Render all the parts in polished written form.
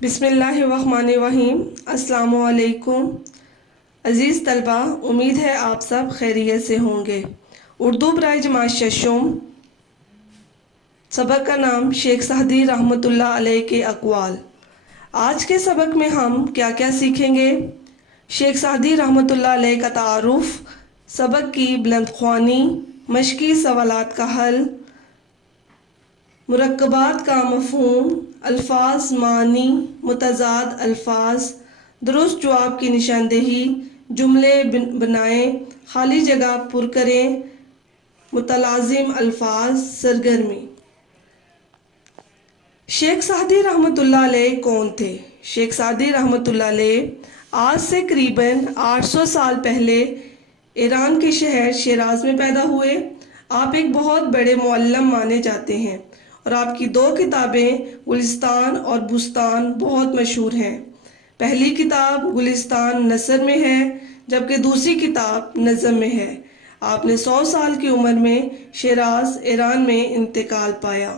بسم اللہ الرحمن الرحیم۔ السلام علیکم عزیز طلبہ، امید ہے آپ سب خیریت سے ہوں گے۔ اردو برائے جماعت ششم، سبق کا نام شیخ سعدی رحمۃ اللہ علیہ کے اقوال۔ آج کے سبق میں ہم کیا کیا سیکھیں گے؟ شیخ سعدی رحمۃ اللہ علیہ کا تعارف، سبق کی بلند خوانی، مشقی سوالات کا حل، مرکبات کا مفہوم، الفاظ، معنی، متضاد الفاظ، درست جواب کی نشاندہی، جملے بنائیں، خالی جگہ پر کریں، متلازم الفاظ، سرگرمی۔ شیخ سعدی رحمۃ اللہ علیہ کون تھے؟ شیخ سعدی رحمۃ اللہ علیہ آج سے قریباً 800 سال پہلے ایران کے شہر شیراز میں پیدا ہوئے۔ آپ ایک بہت بڑے معلم مانے جاتے ہیں اور آپ کی 2 کتابیں گلستان اور بستان بہت مشہور ہیں۔ پہلی کتاب گلستان نثر میں ہے، جبکہ دوسری کتاب نظم میں ہے۔ آپ نے 100 سال کی عمر میں شیراز، ایران میں انتقال پایا۔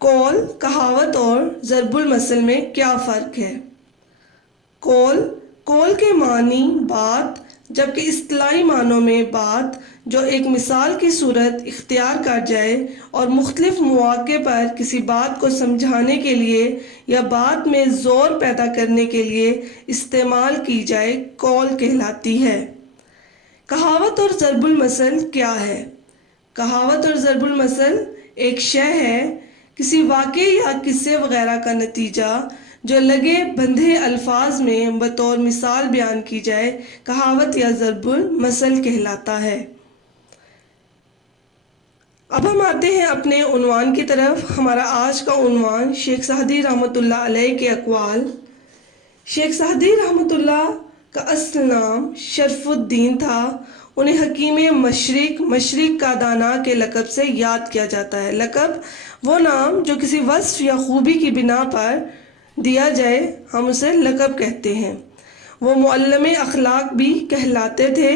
قول، کہاوت اور ضرب المثل میں کیا فرق ہے؟ قول کے معنی بات، جبکہ اصطلاحی معنوں میں بات جو ایک مثال کی صورت اختیار کر جائے اور مختلف مواقع پر کسی بات کو سمجھانے کے لیے یا بات میں زور پیدا کرنے کے لیے استعمال کی جائے، قول کہلاتی ہے۔ کہاوت اور ضرب المثل کیا ہے؟ کہاوت اور ضرب المثل ایک شے ہے، کسی واقعے یا قصے وغیرہ کا نتیجہ جو لگے بندھے الفاظ میں بطور مثال بیان کی جائے، کہاوت یا ضرب المثل کہلاتا ہے۔ اب ہم آتے ہیں اپنے عنوان کی طرف۔ ہمارا آج کا عنوان شیخ سعدی رحمۃ اللہ علیہ کے اقوال۔ شیخ سعدی رحمۃ اللہ کا اصل نام شرف الدین تھا۔ انہیں حکیم مشرق کا دانا کے لقب سے یاد کیا جاتا ہے۔ لقب وہ نام جو کسی وصف یا خوبی کی بنا پر دیا جائے، ہم اسے لقب کہتے ہیں۔ وہ معلم اخلاق بھی کہلاتے تھے۔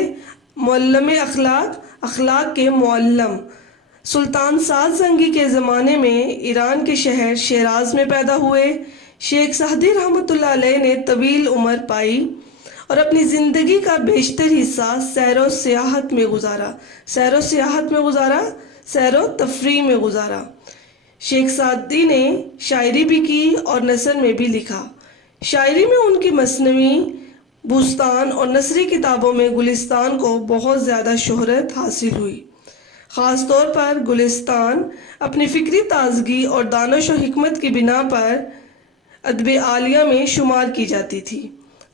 معلم اخلاق کے معلم۔ سلطان سعد زنگی کے زمانے میں ایران کے شہر شیراز میں پیدا ہوئے۔ شیخ سعدی رحمۃ اللہ علیہ نے طویل عمر پائی اور اپنی زندگی کا بیشتر حصہ سیر و سیاحت میں گزارا۔ سیر و تفریح میں گزارا۔ شیخ سعدی نے شاعری بھی کی اور نثر میں بھی لکھا۔ شاعری میں ان کی مثنوی، بستان اور نثری کتابوں میں گلستان کو بہت زیادہ شہرت حاصل ہوئی۔ خاص طور پر گلستان اپنی فکری تازگی اور دانش و حکمت کی بنا پر ادب عالیہ میں شمار کی جاتی تھی۔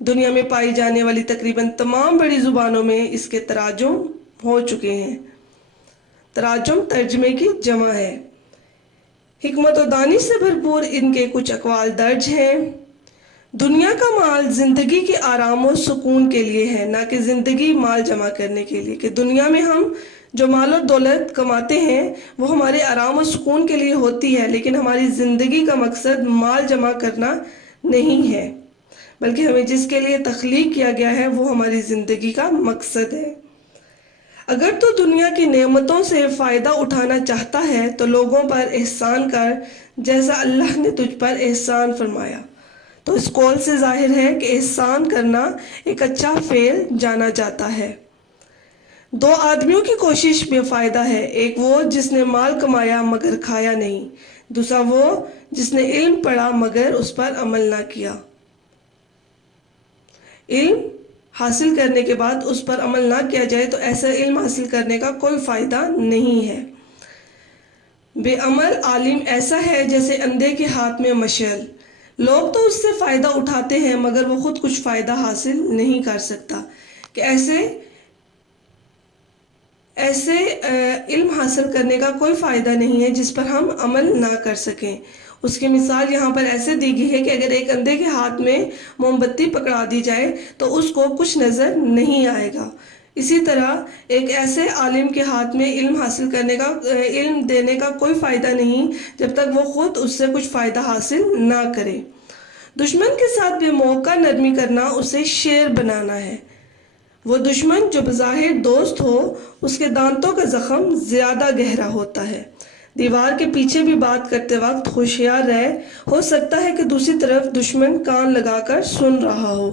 دنیا میں پائی جانے والی تقریباً تمام بڑی زبانوں میں اس کے تراجم ہو چکے ہیں۔ تراجم ترجمے کی جمع ہے۔ حکمت و دانش سے بھرپور ان کے کچھ اقوال درج ہیں۔ دنیا کا مال زندگی کے آرام و سکون کے لیے ہے، نہ کہ زندگی مال جمع کرنے کے لیے۔ کہ دنیا میں ہم جو مال و دولت کماتے ہیں وہ ہمارے آرام و سکون کے لیے ہوتی ہے، لیکن ہماری زندگی کا مقصد مال جمع کرنا نہیں ہے، بلکہ ہمیں جس کے لیے تخلیق کیا گیا ہے وہ ہماری زندگی کا مقصد ہے۔ اگر تو دنیا کی نعمتوں سے فائدہ اٹھانا چاہتا ہے تو لوگوں پر احسان کر، جیسا اللہ نے تجھ پر احسان فرمایا۔ تو اس قول سے ظاہر ہے کہ احسان کرنا ایک اچھا فعل جانا جاتا ہے۔ 2 آدمیوں کی کوشش بے فائدہ ہے، ایک وہ جس نے مال کمایا مگر کھایا نہیں، دوسرا وہ جس نے علم پڑھا مگر اس پر عمل نہ کیا۔ علم حاصل کرنے کے بعد اس پر عمل نہ کیا جائے تو ایسا علم حاصل کرنے کا کوئی فائدہ نہیں ہے۔ بے عمل عالم ایسا ہے جیسے اندھے کے ہاتھ میں مشعل۔ لوگ تو اس سے فائدہ اٹھاتے ہیں مگر وہ خود کچھ فائدہ حاصل نہیں کر سکتا۔ کہ ایسے علم حاصل کرنے کا کوئی فائدہ نہیں ہے جس پر ہم عمل نہ کر سکیں۔ اس کی مثال یہاں پر ایسے دی گئی ہے کہ اگر ایک اندھے کے ہاتھ میں موم بتی پکڑا دی جائے تو اس کو کچھ نظر نہیں آئے گا۔ اسی طرح ایک ایسے عالم کے ہاتھ میں علم دینے کا کوئی فائدہ نہیں جب تک وہ خود اس سے کچھ فائدہ حاصل نہ کرے۔ دشمن کے ساتھ بے موقع نرمی کرنا اسے شیر بنانا ہے۔ وہ دشمن جو بظاہر دوست ہو، اس کے دانتوں کا زخم زیادہ گہرا ہوتا ہے۔ دیوار کے پیچھے بھی بات کرتے وقت ہوشیار رہے، ہو سکتا ہے کہ دوسری طرف دشمن کان لگا کر سن رہا ہو۔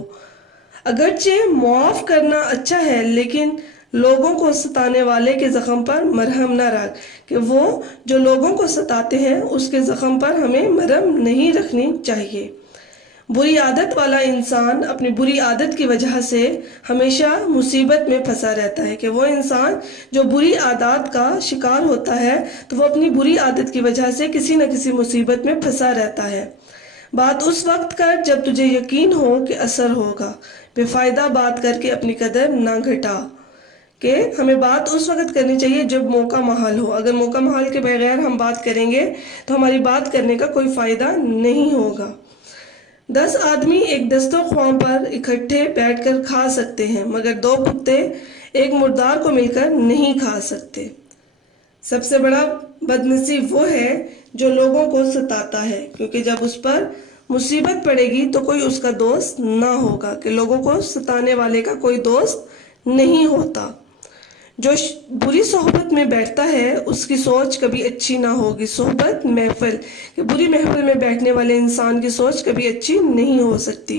اگرچہ معاف کرنا اچھا ہے، لیکن لوگوں کو ستانے والے کے زخم پر مرہم نہ رکھ، کہ وہ جو لوگوں کو ستاتے ہیں اس کے زخم پر ہمیں مرہم نہیں رکھنی چاہیے۔ بری عادت والا انسان اپنی بری عادت کی وجہ سے ہمیشہ مصیبت میں پھنسا رہتا ہے، کہ وہ انسان جو بری عادات کا شکار ہوتا ہے تو وہ اپنی بری عادت کی وجہ سے کسی نہ کسی مصیبت میں پھنسا رہتا ہے۔ بات اس وقت کر جب تجھے یقین ہو کہ اثر ہوگا، بے فائدہ بات کر کے اپنی قدر نہ گھٹا، کہ ہمیں بات اس وقت کرنی چاہیے جب موقع محال ہو۔ اگر موقع محال کے بغیر ہم بات کریں گے تو ہماری بات کرنے کا کوئی فائدہ نہیں ہوگا۔ 10 آدمی ایک دسترخوان پر اکٹھے بیٹھ کر کھا سکتے ہیں، مگر 2 کتے ایک مردار کو مل کر نہیں کھا سکتے۔ سب سے بڑا بدنصیب وہ ہے جو لوگوں کو ستاتا ہے، کیونکہ جب اس پر مصیبت پڑے گی تو کوئی اس کا دوست نہ ہوگا، کہ لوگوں کو ستانے والے کا کوئی دوست نہیں ہوتا۔ جو بری صحبت میں بیٹھتا ہے اس کی سوچ کبھی اچھی نہ ہوگی۔ صحبت محفل، کہ بری محفل میں بیٹھنے والے انسان کی سوچ کبھی اچھی نہیں ہو سکتی۔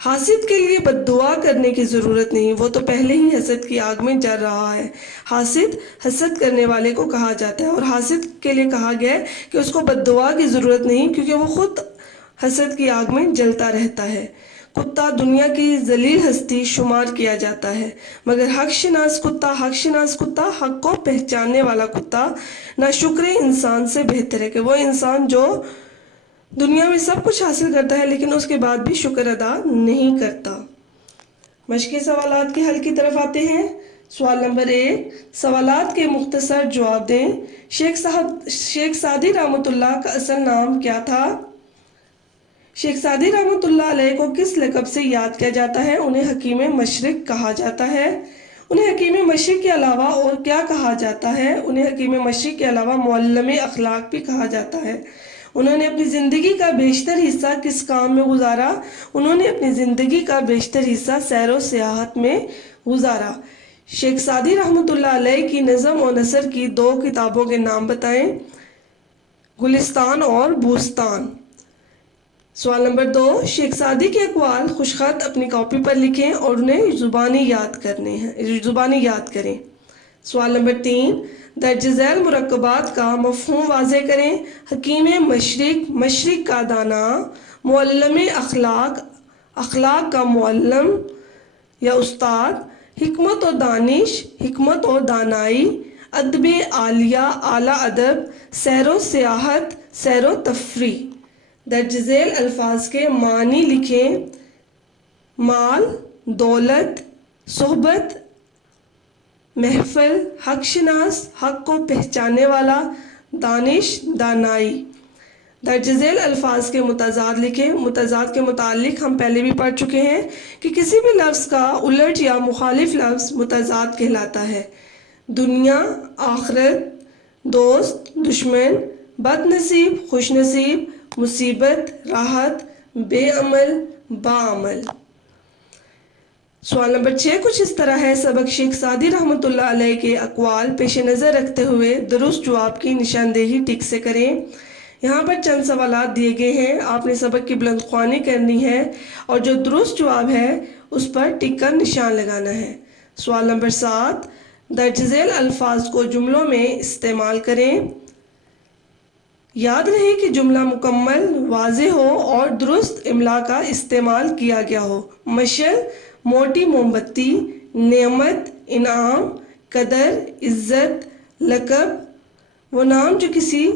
حاسد کے لیے بد دعا کرنے کی ضرورت نہیں، وہ تو پہلے ہی حسد کی آگ میں جل رہا ہے۔ حسد کرنے والے کو کہا جاتا ہے، اور حاسد کے لیے کہا گیا ہے کہ اس کو بد دعا کی ضرورت نہیں، کیونکہ وہ خود حسد کی آگ میں جلتا رہتا ہے۔ کتا دنیا کی ذلیل ہستی شمار کیا جاتا ہے، مگر حق شناس کتا، حق کو پہچاننے والا کتا ناشکر انسان سے بہتر ہے، کہ وہ انسان جو دنیا میں سب کچھ حاصل کرتا ہے لیکن اس کے بعد بھی شکر ادا نہیں کرتا۔ مشقی سوالات کے حل کی طرف آتے ہیں۔ سوال نمبر 1، سوالات کے مختصر جواب دیں۔ شیخ سعدی رحمۃ اللہ کا اصل نام کیا تھا؟ شیخ سعدی رحمۃ اللہ علیہ کو کس لقب سے یاد کیا جاتا ہے؟ انہیں حکیم مشرق کہا جاتا ہے۔ انہیں حکیم مشرق کے علاوہ اور کیا کہا جاتا ہے؟ انہیں حکیم مشرق کے علاوہ معلم اخلاق بھی کہا جاتا ہے۔ انہوں نے اپنی زندگی کا بیشتر حصہ کس کام میں گزارا؟ انہوں نے اپنی زندگی کا بیشتر حصہ سیر و سیاحت میں گزارا۔ شیخ سعدی رحمۃ اللہ علیہ کی نظم و نثر کی 2 کتابوں کے نام بتائیں۔ گلستان اور بوستان۔ سوال نمبر 2، شیخ سعدی کے اقوال خوش خط اپنی کاپی پر لکھیں اور انہیں زبانی یاد کریں۔ سوال نمبر 3، درج ذیل مرکبات کا مفہوم واضح کریں۔ حکیم مشرق کا دانا، معلم اخلاق کا معلم یا استاد، حکمت و دانش، حکمت و دانائی، ادب عالیہ، اعلیٰ ادب، سیر و سیاحت، سیر و تفریح۔ درج ذیل الفاظ کے معنی لکھیں۔ مال، دولت، صحبت، محفل، حق شناس، حق کو پہچاننے والا، دانش، دانائی۔ درج ذیل الفاظ کے متضاد لکھیں۔ متضاد کے متعلق ہم پہلے بھی پڑھ چکے ہیں کہ کسی بھی لفظ کا الٹ یا مخالف لفظ متضاد کہلاتا ہے۔ دنیا، آخرت، دوست، دشمن، بد نصیب، خوش نصیب، مصیبت، راحت، بے عمل، باعمل۔ سوال نمبر 6 کچھ اس طرح ہے۔ سبق شیخ سعدی رحمۃ اللہ علیہ کے اقوال پیش نظر رکھتے ہوئے درست جواب کی نشاندہی ٹک سے کریں۔ یہاں پر چند سوالات دیے گئے ہیں، آپ نے سبق کی بلند خوانی کرنی ہے اور جو درست جواب ہے اس پر ٹک کر نشان لگانا ہے۔ سوال نمبر 7، درج ذیل الفاظ کو جملوں میں استعمال کریں۔ یاد رہے کہ جملہ مکمل، واضح ہو اور درست املا کا استعمال کیا گیا ہو۔ مشعل، موٹی موم بتی، نعمت، انعام، قدر، عزت، لقب، وہ نام جو کسی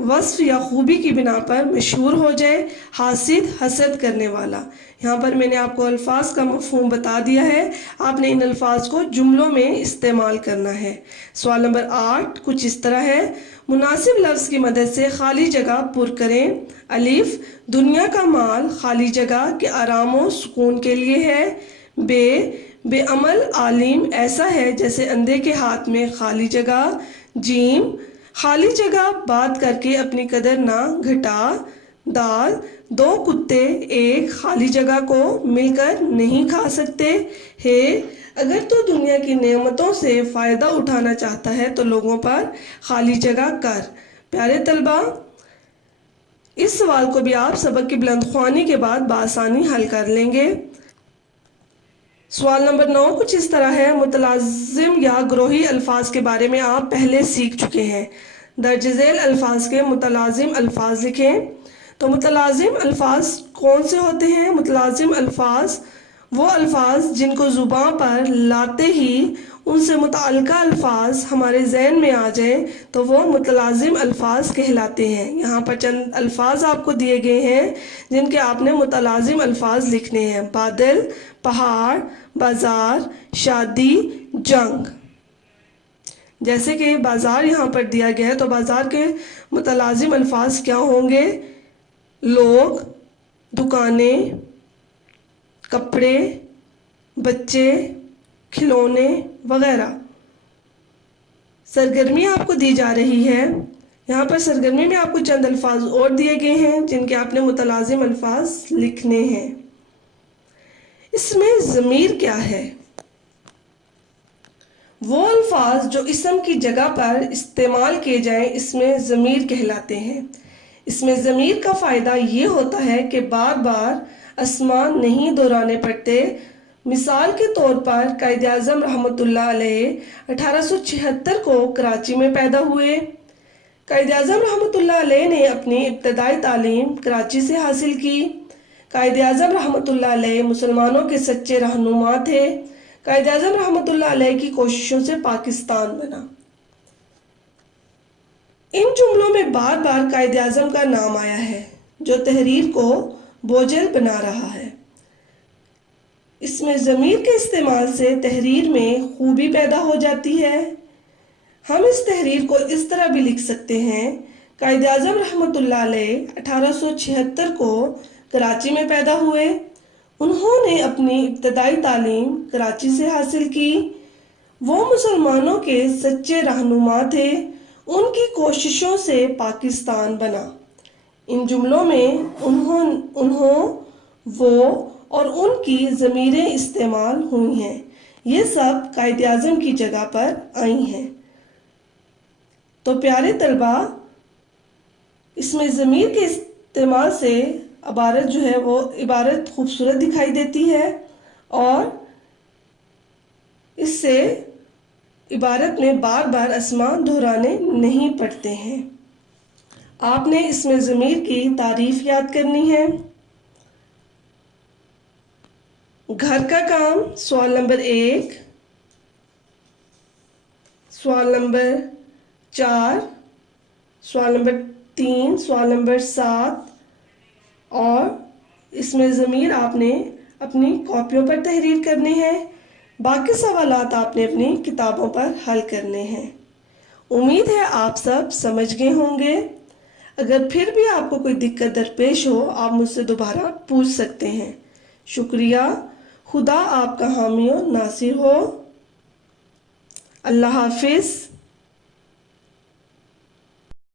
وصف یا خوبی کی بنا پر مشہور ہو جائے۔ حاسد، حسد کرنے والا۔ یہاں پر میں نے آپ کو الفاظ کا مفہوم بتا دیا ہے، آپ نے ان الفاظ کو جملوں میں استعمال کرنا ہے۔ سوال نمبر 8 کچھ اس طرح ہے۔ مناسب لفظ کی مدد سے خالی جگہ پر کریں۔ الف، دنیا کا مال خالی جگہ کے آرام و سکون کے لیے ہے۔ بے عمل عالم ایسا ہے جیسے اندھے کے ہاتھ میں خالی جگہ۔ جیم، خالی جگہ بات کر کے اپنی قدر نہ گھٹا۔ دال، 2 کتے ایک خالی جگہ کو مل کر نہیں کھا سکتے۔ ہے، اگر تو دنیا کی نعمتوں سے فائدہ اٹھانا چاہتا ہے تو لوگوں پر خالی جگہ کر۔ پیارے طلبہ، اس سوال کو بھی آپ سبق کی بلند خوانی کے بعد بآسانی حل کر لیں گے۔ سوال نمبر 9 کچھ اس طرح ہے: متلازم یا گروہی الفاظ کے بارے میں آپ پہلے سیکھ چکے ہیں۔ درج ذیل الفاظ کے متلازم الفاظ لکھیں۔ تو متلازم الفاظ کون سے ہوتے ہیں؟ متلازم الفاظ وہ الفاظ جن کو زبان پر لاتے ہی ان سے متعلقہ الفاظ ہمارے ذہن میں آ جائیں تو وہ متلازم الفاظ کہلاتے ہیں۔ یہاں پر چند الفاظ آپ کو دیے گئے ہیں جن کے آپ نے متلازم الفاظ لکھنے ہیں: بادل، پہاڑ، بازار، شادی، جنگ۔ جیسے کہ بازار یہاں پر دیا گیا ہے تو بازار کے متلازم الفاظ کیا ہوں گے؟ لوگ، دکانیں، کپڑے، بچے، کھلونے وغیرہ۔ سرگرمی آپ کو دی جا رہی ہے۔ یہاں پر سرگرمی میں آپ کو چند الفاظ اور دیے گئے ہیں جن کے آپ نے متلازم الفاظ لکھنے ہیں۔ اس میں ضمیر کیا ہے؟ وہ الفاظ جو اسم کی جگہ پر استعمال کیے جائیں اس میں ضمیر کہلاتے ہیں۔ اس میں ضمیر کا فائدہ یہ ہوتا ہے کہ بار بار اسما نہیں دہرانے پڑتے۔ مثال کے طور پر قائد اعظم رحمۃ اللہ علیہ 1876 کو کراچی میں پیدا ہوئے۔ قائد اعظم رحمۃ اللہ علیہ نے اپنی ابتدائی تعلیم کراچی سے حاصل کی۔ قائد اعظم رحمۃ اللہ علیہ مسلمانوں کے سچے رہنما تھے۔ قائد اعظم رحمۃ اللہ علیہ کی کوششوں سے پاکستان بنا۔ ان جملوں میں بار بار قائد اعظم کا نام آیا ہے جو تحریر کو بوجھل بنا رہا ہے۔ اس میں ضمیر کے استعمال سے تحریر میں خوبی پیدا ہو جاتی ہے۔ ہم اس تحریر کو اس طرح بھی لکھ سکتے ہیں: قائد اعظم رحمۃ اللہ علیہ 1876 کو کراچی میں پیدا ہوئے۔ انہوں نے اپنی ابتدائی تعلیم کراچی سے حاصل کی۔ وہ مسلمانوں کے سچے رہنما تھے۔ ان کی کوششوں سے پاکستان بنا۔ ان جملوں میں انہوں، وہ اور ان کی ضمیریں استعمال ہوئی ہیں۔ یہ سب قائد اعظم کی جگہ پر آئی ہیں۔ تو پیارے طلبہ، اس میں ضمیر کے استعمال سے عبارت جو ہے وہ عبارت خوبصورت دکھائی دیتی ہے اور اس سے عبارت میں بار بار اسما دہرانے نہیں پڑتے ہیں۔ آپ نے اس میں ضمیر کی تعریف یاد کرنی ہے۔ گھر کا کام سوال نمبر 1، سوال نمبر 4، سوال نمبر 3، سوال نمبر 7 اور اس میں ضمیر آپ نے اپنی کاپیوں پر تحریر کرنے ہیں۔ باقی سوالات آپ نے اپنی کتابوں پر حل کرنے ہیں۔ امید ہے آپ سب سمجھ گئے ہوں گے۔ اگر پھر بھی آپ کو کوئی دقت درپیش ہو آپ مجھ سے دوبارہ پوچھ سکتے ہیں۔ شکریہ۔ خدا آپ کا حامی و ناصر ہو۔ اللہ حافظ۔